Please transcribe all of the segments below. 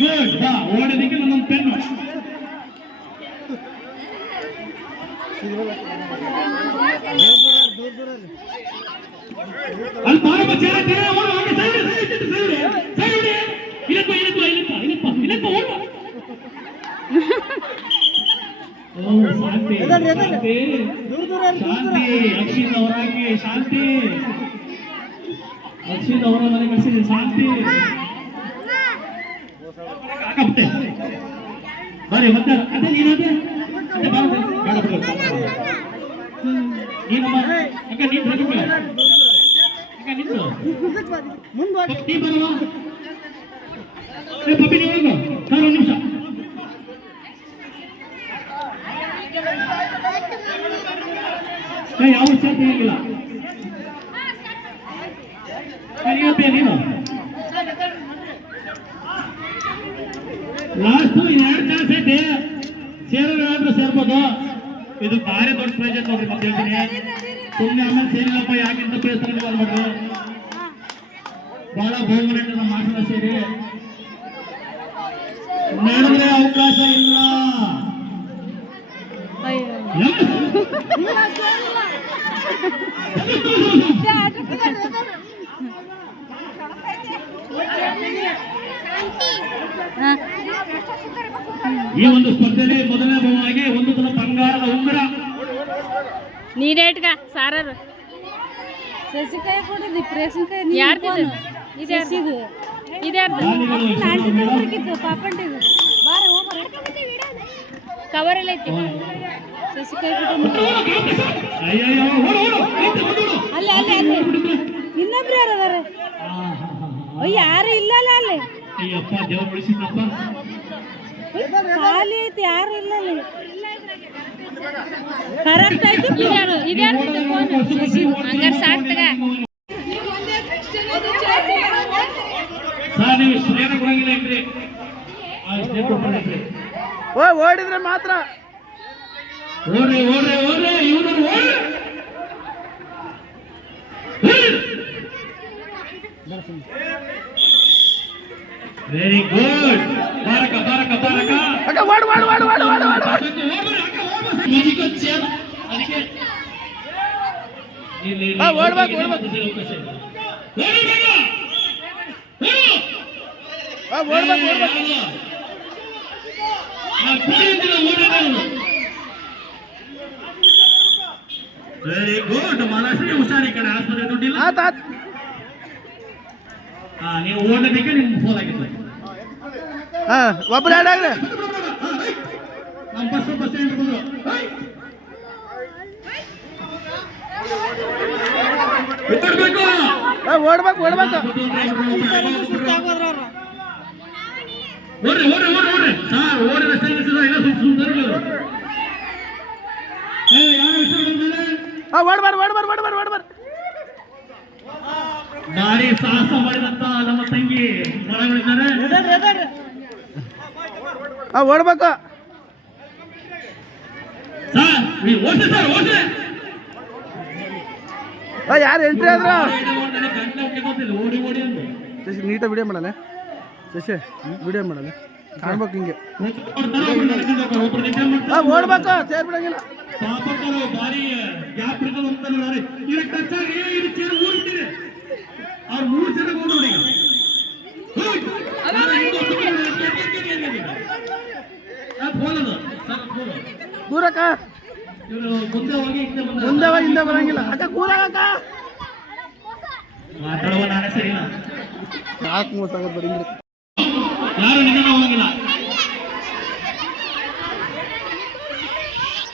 Good ಬಾ ಓಡೋದಕ್ಕೆ ನನ್ನೊಂದು pen ಅಲ್ಲಿ ಬಾರಪ್ಪ ಚೇರ ಚೇರ ಓಡು ಹಾಗೆ ಸೈಡ್ ಸೈಡ್ ಸೈಡ್ ಸೈಡ್ ಇಲ್ಲಪ್ಪ ಇಲ್ಲಪ್ಪ ಇಲ್ಲಪ್ಪ ಇಲ್ಲಪ್ಪ ಇಲ್ಲಪ್ಪ ಓಡು ಓ ಶಾಂತಿ ಶಾಂತಿ ಶಾಂತಿ ಅಕ್ಷಿತ್ ಅವರಾಗಿ ಶಾಂತಿ. ಅಕ್ಷಿತ್ ಅವರ ಮನೆ ಕಳಿಸಿದೆ ಶಾಂತಿ. ಬಾರಿ ಮತ್ತೆ ಅದೇ ನೀನದೇ ಅದೇ? ಬಾರ ಬೇಡ ಬೇಡ ನೀನಮ್ಮ ಅಕ್ಕ ನೀನು ಬರಬೇಕು ಅಕ್ಕ ನಿಂತು ನೀ ಬರವಾ ಪಪ್ಪಿ ನೀವು ಒಂದು ನಿಮಿಷ. ಯಾವ ಇಲ್ಲ ಕರಿಯತ್ತೆ ನೀನು? ಲಾಸ್ಟ್ ಎರಡು ಚಾನ್ಸ್ ಐತಿ. ಸೇರೋರಾದ್ರೂ ಸೇರ್ಬೋದು. ಇದು ಭಾರಿ ದೊಡ್ಡ ಪ್ರೈಜ್ ಐತೆ ನೋಡ್ರಿ ಮತ್ತೆ ಹೇಳ್ತೀನಿ. ಸುಮ್ಮನೆ ಆಮೇಲೆ ಸೇರಿಲ್ಲಪ್ಪ ಯಾಕಿಂತ ಪ್ಲೇಸ್ ಮಾಡ್ಬಿಟ್ರು ಬಹಳ ಬಹುಮನೆಟ್ಟು ನಮ್ಮ ಮಾತನ್ನ ಸೇರಿ. ನಡೆದ್ರೆ ಅವಕಾಶ ಇಲ್ಲ. ಈ ಒಂದು ಸ್ಪರ್ಧೆಯಲ್ಲಿ ಮೊದಲನೇ ಬಹುಮಾನಿಗೆ ಒಂದು ಸಲ ಬಂಗಾರದ ಉಂಗುರ. ನೀಡೇಟ್ಗ ಸಾರರು. ಸಸಿಕಾಯಿ ಕೊಡಿದ್ವಿ ಪ್ರೇಸಿಕಾಯಿ ಯಾರ್ದಿದು ಇದೆ? ಇದು ಇದ್ಯಾರ್ದು ಪಾಪಂಟಿದು ಬಾರ ಕವರ್ ಎಲ್ಲ ಐತಿ. ಅಲ್ಲಿ ಅಲ್ಲ ಇನ್ನೊಬ್ರು ಯಾರು ಅದಾರ ಯಾರು ಇಲ್ಲ ಅಲ್ಲ ಖಾಲಿ ಐತಿ ಯಾರು ಇಲ್ಲ ಅಲ್ಲಿ? ಕರೆಕ್ಟ್ ಆಯ್ತು ಓಡಿದ್ರೆ ಮಾತ್ರ. ಓಡ್ರಿ ಓಡ್ರಿ ಓಡ್ರಿ ಇವ್ರು ವೆರಿ ಗುಡ್ ಬಾರಕ ಬಾರಕ ಬಾರಕ. ಅಕ್ಕ ಓಡು ಓಡು ಓಡು ಓಡು ಓಡು ಓಡು ಮ್ಯೂಸಿಕಲ್ ಚೇರ್ ಅದಕ್ಕೆ ಇಲ್ಲಿ ಹಾ, ಓಡ್ಬೇಕು, ಓಡ್ಬೇಕು. ಓಡಿ ಬೇಗ ಓಡು. ಆ, ಓಡ್ಬೇಕು ವೆರಿ ಗುಡ್ ಮಹಾಲಕ್ಷ್ಮಿ ಹುಷಾರಿ ಕಡೆ ಆಸ್ಪತ್ರೆ ದುಡ್ಡಿಲ್ಲ. ಹಾ ನೀವು ಓಡೋದಕ್ಕೆ ನಿಮ್ಗೆ ಫೋನ್ ಆಗಿತ್ತು. ಹಾ ಒಬ್ರು ಆಡಾಗ್ರಿ ನಮ್ಮ ಬಸ್ ಬಸ್ ಏನು ಬಂದ್ರು. ಓಡ್ಬೇಕು ಓಡ್ಬೇಕು. ಓಡ್ರಿ ಓಡ್ರಿ ಓಡ್ರಿ ಓಡ್ರಿ. ಸರ್ ಓಡಿದಷ್ಟೇ ಇಲ್ಲ ಸುಮ್ ಓಡ್ಬಾರ ಓಡ್ಬಾರ ಓಡ್ಬಾರ ಓಡ್ಬಾರ ಭಾರಿ ಸಾಹಸ ಮಾಡಿದಂತ ನಮ್ಮ ತಂಗಿ ಓಡ್ಬೇಕು. ಆ ಯಾರು ಎಂಟ್ರಿ ಆದ್ರ? ಓಡಿ ಓಡಿ ಅಂದು ಶಶಿ ನೀಟಾಗಿ ವಿಡಿಯೋ ಮಾಡಲ್ಲ ಶಶಿ ವಿಡಿಯೋ ಮಾಡಲ್ಲ ಕಾಣ್ಬೇಕು ಹಿಂಗೆ. ಓಡ್ಬೇಕು ಸೇರ್ ಬಿಡಂಗಿಲ್ಲ. ಪಾಪಕ್ಕರು ಭಾರಿ ಗ್ಯಾಪ್ ನೋಡಿ ಈಗ ಟಚ್ ಆಗಿ ಇದು ಚೇರ್ ಊರಿಟ್ಟಿದೆ ಅವ್ರು ಮೂರು ಜನ ಹೋಗಿ ನೋಡಿ. ಈಗ ಹೋಯ್! ನಾನು ಹಿಂದೆ ಹೋಗ್ತೀನಿ, ಕೆ- ಕೆ- ಕೆ- ಕೆ- ಕೆ- ಕೆ. ಆ, phone ಅದು. Sir, phone. ದೂರಕ್ಕ. ಮುಂದೆ ಹೋಗಿ ಹಿಂದೆ ಬರಂಗಿಲ್ಲ. ಅಕ್ಕ ಕೂಲಾಗಕ್ಕ ಮಾತಾಡುವ ನಾನೇ ಸರಿ ಯಾಕೆ ಮೋಸ ಆಗೋದು ಬರೀ ಯಾರು ನಿಧಾನ ಹೋಗಿಲ್ಲ ಓಡ್ಬೇಕು ಓಡ್ಬೇಕು ಬೇಡ ಬೇಡ ವಿಷಯ ಗೊತ್ತಾಗಲ್ಲ ವಿಷಯ ಗೊತ್ತಾಗಲ್ಲ ಮೀಟಿಂಗ್ ವಿಷಯ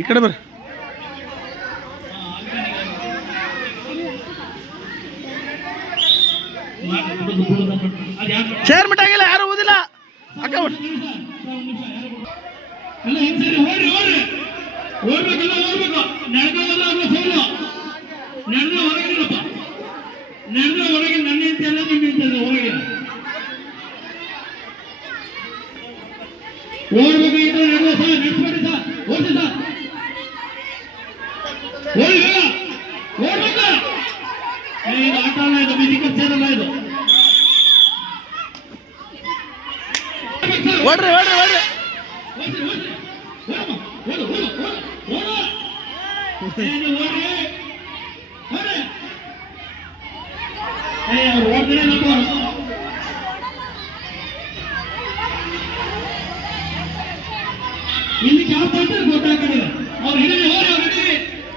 ಈ ಕಡೆ ಬರ್ರಿ. ಚೇರ್ ಮಿಟ್ಟಾಗಿಲ್ಲ ಯಾರು ಓದಿಲ್ಲ. ಅಕ್ಕ ನಡೆದ ಹೊರಗೆ ನನ್ನ ಹೆಂಡತಿ ಅಲ್ಲ ನಿಮ್ಮ ಹೆಂಡತಿ ಅಲ್ಲ ಹೊರಗೆ ಓಡ್ಬೇಕಾಗಿತ್ತು ನಡೆದ ನಡೆಸ್ಬೇಡಿ ಸರ್ ಓಡಿಸಿ ಸರ್ ಓಡಿ ಬೇಗ ಓಡ್ಬೇಕು ಏ, ಇದು ಆಟ ಅಲ್ಲ ಇದು ಫಿಸಿಕಲ್ ಸೇರಲ್ಲ ಇದು ಓಡ್ಬೇಕು ಸರ್, ಓಡ್ರಿ ಓಡ್ರಿ ಓಡ್ರಿ ಓಡ್ರಿ, ಓಡ್ರಿ. ಓಡಮ್ಮ, ಓಡು, ಓಡು, ಓಡು, ಓಡು. ಏನು ಓಡ್ರಿ? ಓಡ್ರಿ. ಏ, ಅವ್ರು ಓಡ್ತಾರೆ ನಮ್ಮ ಇಲ್ಲಿ ಯಾವ ಪಾತ್ರ ಗೊತ್ತಾಗ್ತದೆ ಅವ್ರು ಹಿಡಿದು ಹೋರಿ ಓಡ್ರಿ ಓಡ್ರಿ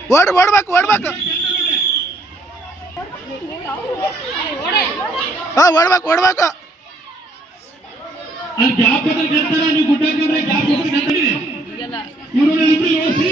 ಓಡ್ರಿ ಓಡ್ಬೇಕು ಓಡ್ಬೇಕು ಹಾ ಓಡ್ಬೇಕು ಓಡ್ಬೇಕು ಅಲ್ಲಿ ಗ್ಯಾಪ್ ಪತ್ರ ಗೆಲ್ತಾರ ನೀವು ಗುಡ್ಡ ಹಾಕಿದ್ರೆ ಗ್ಯಾಪ್ ಪತ್ರ ಗೆಲ್ತಾರೆ ಇವರು ಇಬ್ರು ಓಡಿಸಿ